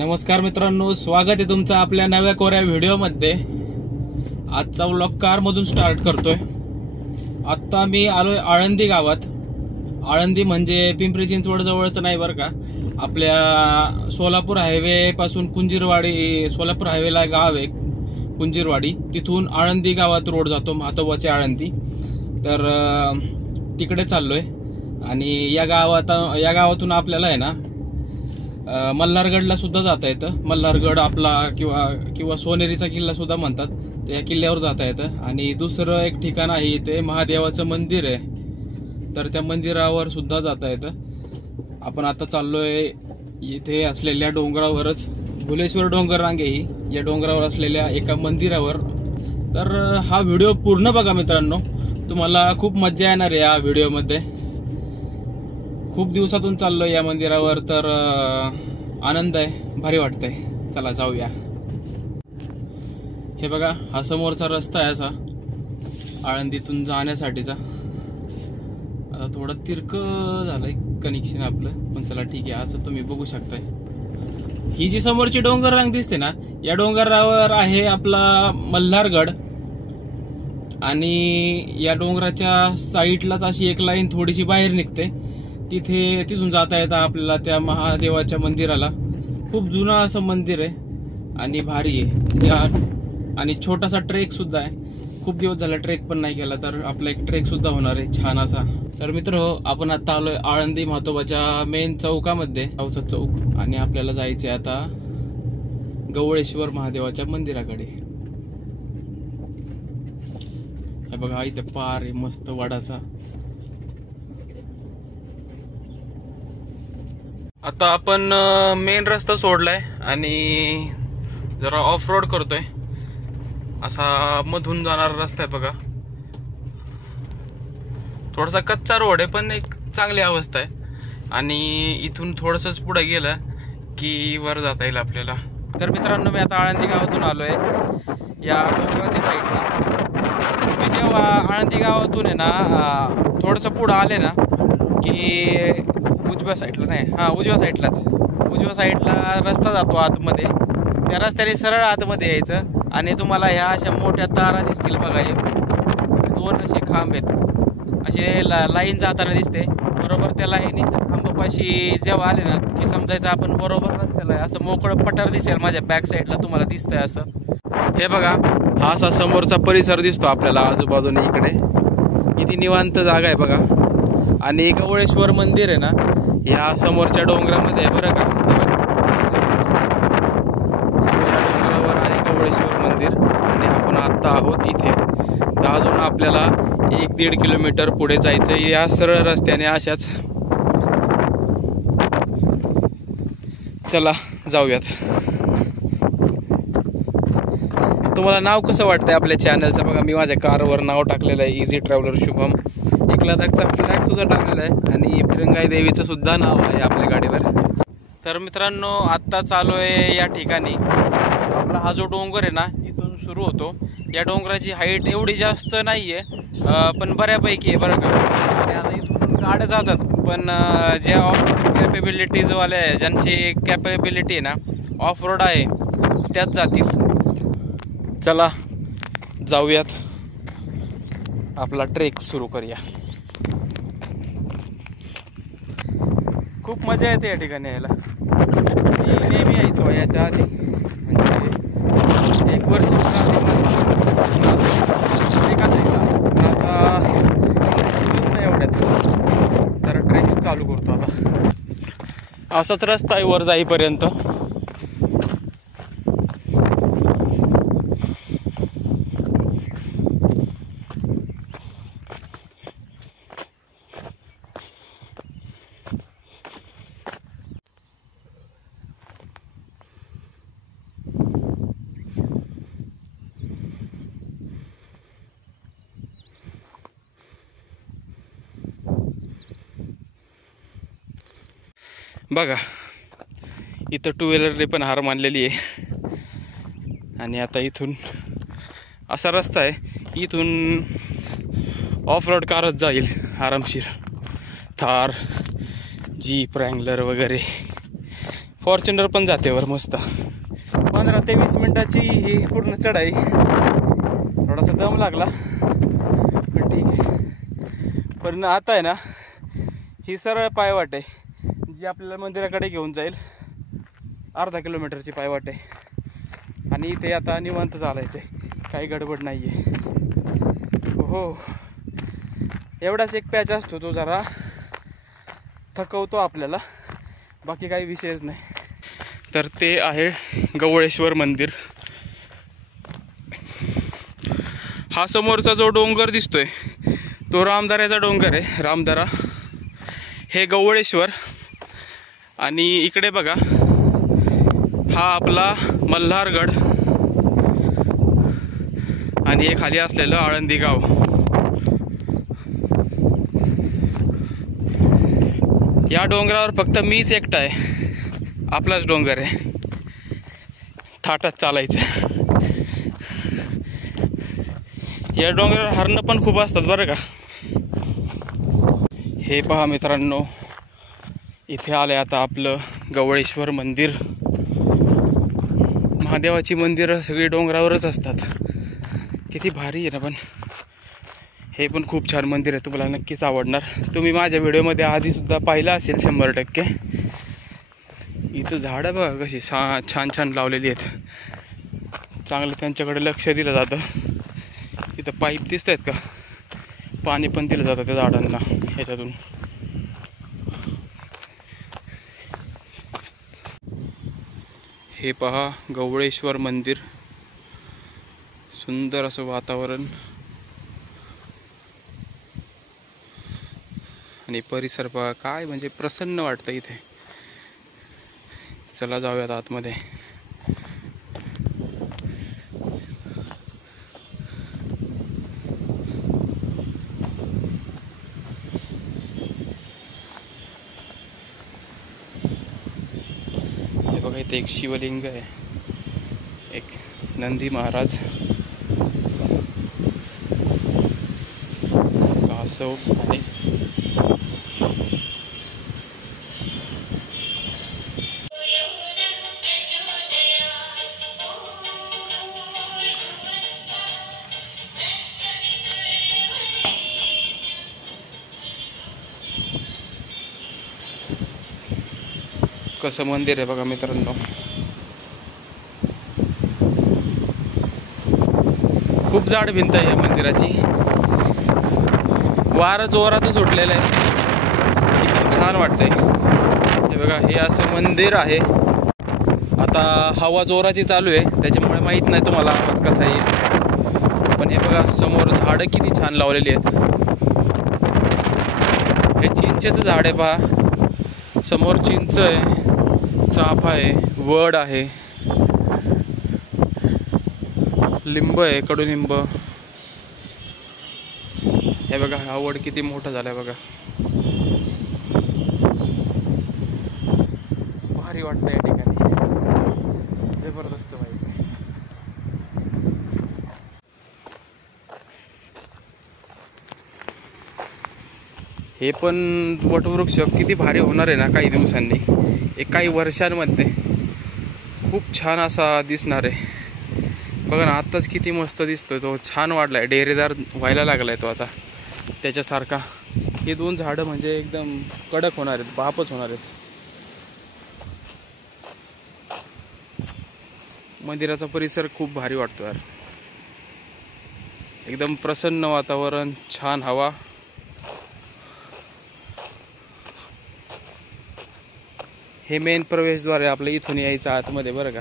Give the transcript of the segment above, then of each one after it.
नमस्कार मित्रांनो, स्वागत आहे तुमचं आपल्या नव्या कोऱ्या व्हिडिओमध्ये। आजचा व्लॉग कार मधून स्टार्ट करतोय। आता मी आलोय आळंदी गावात। आळंदी म्हणजे पिंपरी चिंचवड जवळचं नाही बरं का, आपल्या सोलापूर हायवे पासून कुंजीरवाडी, सोलापूर हायवेला गाव आहे कुंजीरवाडी, तिथून आळंदी गावात रोड जातो, म्हातोबाची आळंदी। तर तिकडे चाललोय आणि या गावातून आपल्याला आहे ना मल्हारगडला सुद्धा जाता येतं। मल्हारगड आपला किंवा सोनेरीचा किल्ला सुद्धा म्हणतात, त्या किल्ल्यावर जाता येतं। आणि दुसरं एक ठिकाण आहे इथे महादेवाचं मंदिर आहे, तर त्या मंदिरावर सुद्धा जाता येतं। आपण आता चाललोय इथे असलेल्या डोंगरावरच, भुलेश्वर डोंगर रांगे ही, या डोंगरावर असलेल्या एका मंदिरावर। तर हा व्हिडिओ पूर्ण बघा मित्रांनो, तुम्हाला खूप मजा येणार आहे या व्हिडिओमध्ये। खूप दिवसातून चाललोय या मंदिरावर, तर आनंद आहे, भारी वाटतंय। चला जाऊया। हे बघा, हा समोरचा रस्ता आहे असा आळंदीतून जाण्यासाठीचा। आता थोडं तिरक झालंय कनेक्शन आपलं, पण चला ठीक आहे, असं तुम्ही बघू शकताय। ही जी समोरची डोंगर रांग दिसते ना, या डोंगरावर आहे आपला मल्हारगड। आणि या डोंगराच्या साईडलाच अशी एक लाईन थोडीशी बाहेर निघते, तिथून जाता येतं आपल्याला त्या महादेवाच्या मंदिराला। खूप जुनं असं मंदिर आहे आणि भारी आहे। आणि छोटासा ट्रेक सुद्धा आहे, खूप दिवस झाला ट्रेक पण नाही केला, तर आपला एक ट्रेक सुद्धा होणार आहे छान असा। तर मित्र, आपण आता आलोय आळंदी म्हातोबाच्या मेन चौकामध्ये, गावचा चौक, आणि आपल्याला जायचंय आता गवळेश्वर महादेवाच्या मंदिराकडे। हे बघा, इथे पार आहे मस्त वडाचा। आता आपण मेन रस्ता सोडलाय आणि जरा ऑफ रोड करतोय। असा मधून जाणारा रस्ता आहे बघा, थोडासा कच्चा रोड आहे पण एक चांगली अवस्था आहे। आणि इथून थोडंसंच पुढे गेलं की वर जाता येईल आपल्याला। तर मित्रांनो, मी आता आळंदी गावातून आलोय या डोंगराच्या साईडला। मी जेव्हा आळंदी गावातून आहे ना थोडंसं पुढं आले ना की उजव्या साईडला नाही, उजव्या साईडला रस्ता जातो आतमध्ये। त्या रस्त्याने सरळ आतमध्ये यायचं आणि तुम्हाला ह्या अशा मोठ्या तारा दिसतील बघा, दोन असे खांब आहेत, असे लाईन जाताना दिसते। बरोबर त्या लाईनीच्या खांबापाशी जेव्हा आले ना की समजायचं आपण बरोबर रस्त्याला आहे। असं मोकळं पठार दिसेल माझ्या बॅक साईडला, तुम्हाला दिसतंय असं। हे बघा, हा असा समोरचा परिसर दिसतो आपल्याला आजूबाजूने, इकडे किती निवांत जागा आहे बघा। आणि गवळेश्वर मंदिर आहे ना, ह्या समोरच्या डोंगरामध्ये आहे बरं का, या डोंगरावर आहे गवळेश्वर मंदिर। आणि आपण आता आहोत इथे, तर अजून आपल्याला 1-1.5 किलोमीटर पुढे जायचं या सरळ रस्त्याने अशाच। चला जाऊयात। तुम्हाला नाव कसं वाटतंय आपल्या चॅनलचं? बघा, मी माझ्या कारवर नाव टाकलेलं आहे इझी ट्रॅव्हलर शुभम। एक लडाखचा फ्लॅग सुद्धा टाकलेला आहे आणि फिरंगाई देवीचं सुद्धा नाव आहे आपल्या गाडीवर। तर मित्रांनो, आत्ता चालू आहे या ठिकाणी। आपला हा जो डोंगर आहे ना, इथून सुरू होतो। या डोंगराची हाईट एवढी जास्त नाहीये, पण बऱ्यापैकी आहे बरं का। आणि आता इथून गाड्या जातात, पण जे ऑफ कॅपेबिलिटीजवाले आहे, ज्यांची कॅपेबिलिटी आहे ना ऑफ रोड आहे, त्याच जातील। चला जाऊयात, आपला ट्रेक सुरू करूया। खूप मजा येते या ठिकाणी यायला। मी नेहमी यायचो याच्या आधी, म्हणजे 1 वर्ष असायचा, पण आता नाही एवढ्यात, तर ट्रेक चालू करतो आता। असाच रस्ता आहे वर जाईपर्यंत। बघा, इथं 2 व्हीलरने पण हार मानलेली आहे। आणि आता इथून असा रस्ता आहे, इथून ऑफ रोड कारच जाईल आरामशीर। थार, जीप, रँगलर वगैरे फॉर्च्युनर पण जाते वर मस्त. 15 ते 20 मिनिटाची ही पूर्ण चढाई. थोडासा दम लागला पण ठीक आहे. पण आता आहे ना ही सरळ पायवाट आहे जी आपल्याला मंदिराकडे घेऊन जाईल. 1/2 किलोमीटरची पायवाट आहे आणि इथे आता निवांत चालायचं आहे, काही गडबड नाही आहे. हो, एवढाच एक पॅच असतो तो जरा थकवतो आपल्याला, बाकी काही विषयच नाही. तर ते आहे गवळेश्वर मंदिर. हा समोरचा जो डोंगर दिसतोय तो रामदऱ्याचा डोंगर आहे. रामदरा हे गवळेश्वर. आणि इकडे बघा हा आपला मल्हारगड आणि हे खाली असलेलं आळंदी गाव. या डोंगरावर फक्त मीच एकटा आहे, आपलाच डोंगर आहे. थाटात चालायचं. या डोंगरावर हरणं पण खूप असतात बरं का. हे पहा मित्रांनो, इथे आले आता आपलं गवळेश्वर मंदिर. महादेवाची मंदिरं सगळी डोंगरावरच असतात. किती भारी आहे ना. पण हे पण खूप छान मंदिर आहे, तुम्हाला नक्कीच आवडणार. तुम्ही माझ्या व्हिडिओमध्ये आधीसुद्धा पाहिलं असेल 100%. इथं झाडं बघा कशी छान छान लावलेली आहेत. चांगलं त्यांच्याकडे लक्ष दिलं जातं. इथं पाईप दिसत आहेत का, पाणी पण दिलं जातं त्या झाडांना ह्याच्यातून. हे पहा गवळेश्वर मंदिर. सुंदर असं वातावरण आणि परिसर पहा, काय म्हणजे प्रसन्न वाटतं इथे. चला जाऊयात आतमध्ये. हे बघा इथे एक शिवलिंग आहे, एक नंदी महाराज, कासव आहे. कसं मंदिर आहे बघा मित्रांनो. खूप जाड भिंत आहे या मंदिराची. वारं जोराचं सुटलेलं आहे, एकदम छान वाटतंय. हे बघा हे असं मंदिर आहे. आता हवा जोराची चालू आहे त्याच्यामुळे माहीत नाही तुम्हाला आवाज कसा येईल. पण हे बघा समोर झाडं किती छान लावलेली आहेत. हे चिंचेचं झाड आहे पहा. समोर चिंच आहे, चाफा आहे, वड आहे, लिंब आहे, कडुलिंब. हे बघा हा वड किती मोठा झालाय बघा. भारी वाटतं या ठिकाणी, जबरदस्त वाईब आहे. हे पण वटवृक्ष किती भारी होणार आहे ना काही दिवसांनी, काही वर्षांमध्ये खूप छान असा दिसणार आहे. बघा ना आत्ताच किती मस्त दिसतोय तो. छान वाढलाय, डेरेदार व्हायला लागलाय तो आता त्याच्यासारखा. हे 2 झाडं म्हणजे एकदम कडक होणार आहेत, बापच होणार आहेत. मंदिराचा परिसर खूप भारी वाटतो यार. एकदम प्रसन्न वातावरण, छान हवा. हे मेन प्रवेशद्वार आहे आपलं, इथून यायचं आतमध्ये बरं का.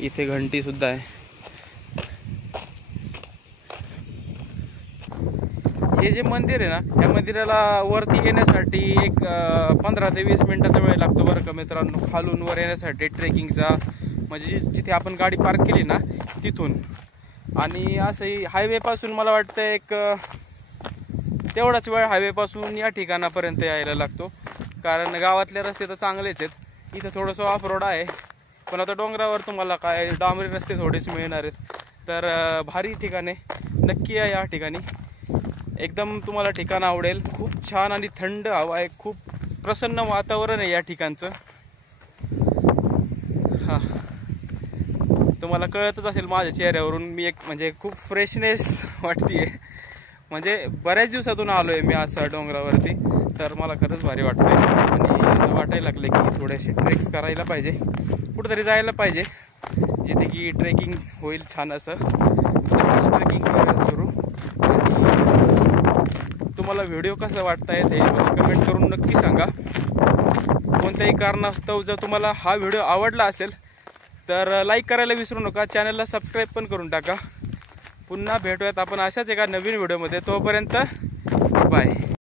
इथे घंटी सुद्धा आहे. हे जे मंदिर आहे ना, या मंदिराला वरती येण्यासाठी एक 15 ते 20 मिनिटाचा वेळ लागतो बरं का मित्रांनो. खालून वर येण्यासाठी ट्रेकिंगचा, म्हणजे जिथे आपण गाडी पार्क केली ना तिथून. आणि असंही हायवेपासून मला वाटतं एक तेवढाच वेळ हायवेपासून या ठिकाणापर्यंत यायला लागतो. कारण गावातले रस्ते तर चांगलेच आहेत. इथं थोडंसं ऑफ रोड आहे, पण आता डोंगरावर तुम्हाला काय डांबरी रस्ते थोडेच मिळणार आहेत. तर भारी ठिकाणे नक्की आहे या ठिकाणी. एकदम तुम्हाला ठिकाण आवडेल. खूप छान आणि थंड हवा आहे, खूप प्रसन्न वातावरण आहे या ठिकाणचं. हा, तुम्हाला कळतच असेल माझ्या चेहऱ्यावरून मी एक म्हणजे खूप फ्रेशनेस वाटतेय. म्हणजे बऱ्याच दिवसातून आलोय मी असं डोंगरावरती, तर मला खरंच भारी वाटतंय. आणि आता वाटायला लागले की थोडेसे ट्रेक्स करायला पाहिजे, कुठेतरी जायला पाहिजे जिथे की ट्रेकिंग होईल छान असं. ट्रेकिंग करूया सुरू. आणि तुम्हाला व्हिडिओ कसा वाटताय ते मला कमेंट करून नक्की सांगा. कोणत्याही कारणास्तव जर तुम्हाला हा व्हिडिओ आवडला असेल तर लाईक करायला विसरू नका, चॅनलला सबस्क्राईब पण करून टाका. पुन्हा भेटूयात आपण अशाच एका नवीन व्हिडिओमध्ये. तोपर्यंत बाय.